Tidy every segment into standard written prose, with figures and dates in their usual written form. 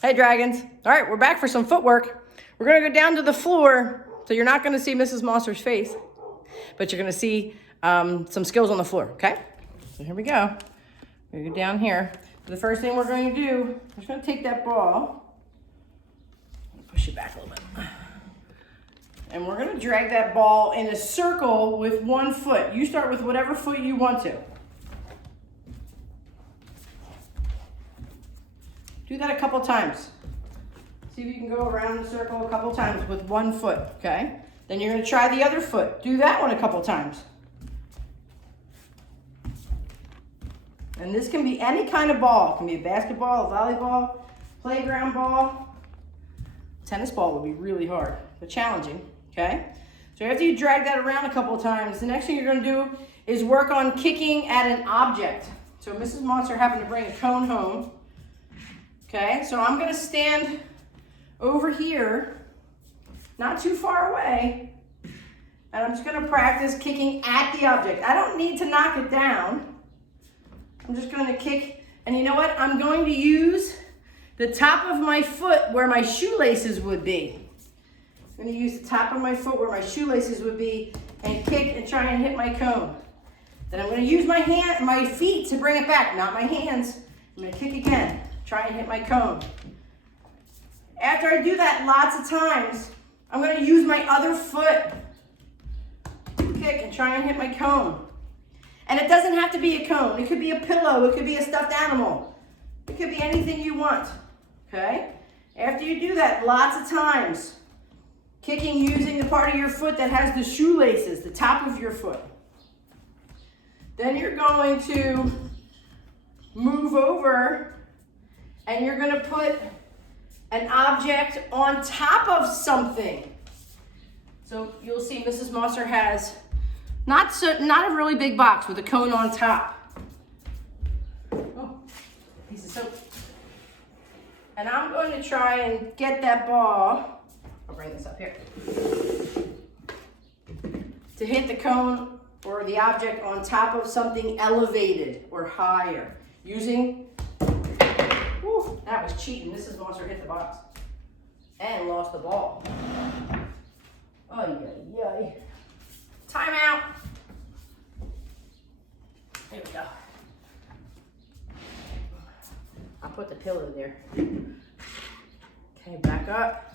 Hey, dragons. All right, we're back for some footwork. We're going to go down to the floor, so you're not going to see Mrs. Mosser's face, but you're going to see some skills on the floor, okay? So here we go. We're going to go down here. The first thing we're going to do, we're just going to take that ball, push it back a little bit, and we're going to drag that ball in a circle with one foot. You start with whatever foot you want to. Do that a couple times. See if you can go around the circle a couple times with one foot, okay? Then you're gonna try the other foot. Do that one a couple times. And this can be any kind of ball. It can be a basketball, a volleyball, playground ball. Tennis ball would be really hard, but challenging, okay? So after you drag that around a couple of times, the next thing you're gonna do is work on kicking at an object. So Mrs. Mosser happened to bring a cone home. Okay, so I'm gonna stand over here, not too far away, and I'm just gonna practice kicking at the object. I don't need to knock it down. I'm just gonna kick, and you know what? I'm going to use the top of my foot where my shoelaces would be. I'm gonna use the top of my foot where my shoelaces would be and kick and try and hit my cone. Then I'm gonna use my feet to bring it back, not my hands. I'm gonna kick again. Try and hit my cone. After I do that lots of times, I'm gonna use my other foot to kick and try and hit my cone. And it doesn't have to be a cone. It could be a pillow, it could be a stuffed animal. It could be anything you want, okay? After you do that lots of times, kicking using the part of your foot that has the shoelaces, the top of your foot. Then you're going to move over and you're gonna put an object on top of something. So you'll see Mrs. Mosser has not a really big box with a cone on top. Oh, piece of soap. And I'm going to try and get that ball, I'll bring this up here, to hit the cone or the object on top of something elevated or higher using. Whew, that was cheating. Mrs. Mosser hit the box and lost the ball. Ay, ay, ay. Time out. There we go. I'll put the pillow there. Okay, back up.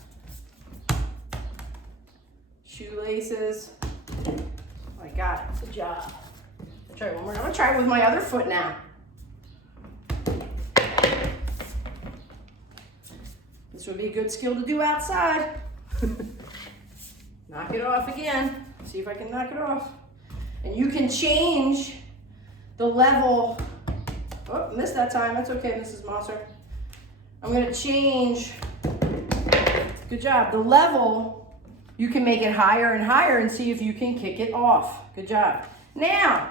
Shoelaces. Oh, I got it. Good job. I'll try one more. I'm going to try it with my other foot now. This would be a good skill to do outside. Knock it off again. See if I can knock it off. And you can change the level. Oh, missed that time. That's okay, Mrs. Mosser. I'm going to change. Good job. The level, you can make it higher and higher and see if you can kick it off. Good job. Now,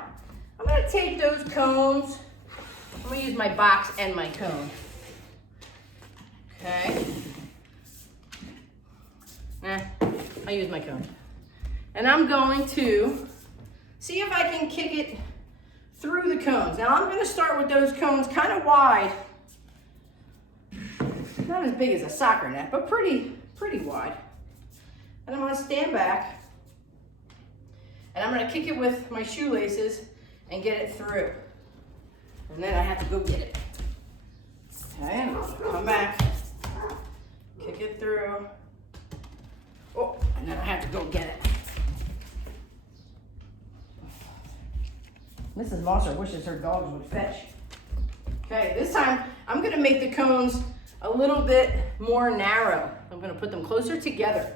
I'm going to take those cones. I'm going to use my box and my cone. Okay. I use my cone. And I'm going to see if I can kick it through the cones. Now I'm going to start with those cones kind of wide. Not as big as a soccer net, but pretty wide. And I'm going to stand back. And I'm going to kick it with my shoelaces and get it through. And then I have to go get it. Okay, and I'll come back. Kick it through. Oh, and then I have to go get it. Mrs. Mosser wishes her dogs would fetch. Okay, this time I'm gonna make the cones a little bit more narrow. I'm gonna put them closer together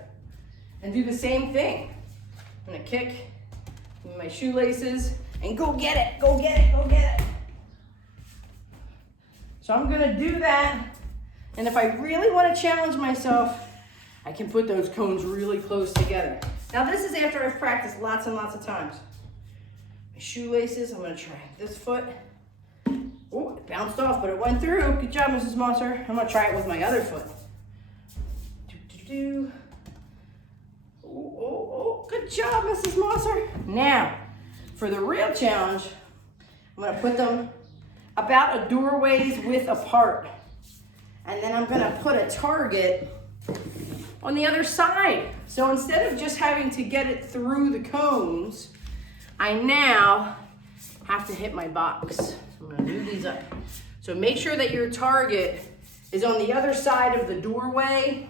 and do the same thing. I'm gonna kick with my shoelaces and go get it, go get it, go get it. So I'm gonna do that. And if I really want to challenge myself, I can put those cones really close together. Now this is after I've practiced lots and lots of times. My shoelaces, I'm going to try this foot. Oh, it bounced off, but it went through. Good job, Mrs. Mosser. I'm going to try it with my other foot. Oh, good job, Mrs. Mosser. Now, for the real challenge, I'm going to put them about a doorway's width apart. And then I'm gonna put a target on the other side. So instead of just having to get it through the cones, I now have to hit my box. So I'm gonna move these up. So make sure that your target is on the other side of the doorway.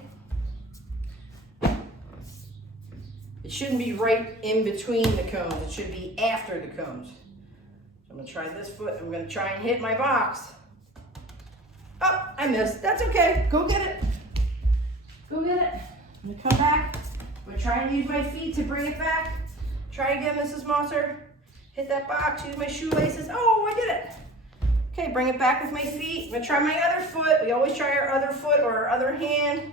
It shouldn't be right in between the cones. It should be after the cones. So I'm gonna try this foot. I'm gonna try and hit my box. Oh, I missed. That's okay. Go get it. Go get it. I'm gonna come back. I'm gonna try and use my feet to bring it back. Try again, Mrs. Mosser. Hit that box, use my shoelaces. Oh, I did it. Okay, bring it back with my feet. I'm gonna try my other foot. We always try our other foot or our other hand.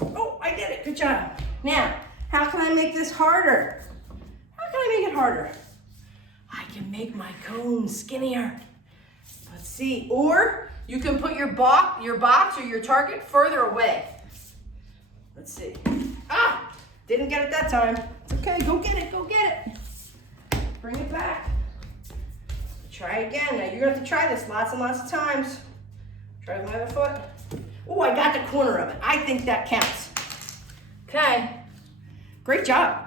Oh, I did it. Good job. Now, how can I make this harder? How can I make it harder? I can make my cone skinnier. Let's see. Or you can put your box or your target further away. Let's see. Ah, didn't get it that time. It's okay. Go get it. Go get it. Bring it back. Try again. Now you're going to have to try this lots and lots of times. Try with my other foot. Oh, I got the corner of it. I think that counts. Okay. Great job.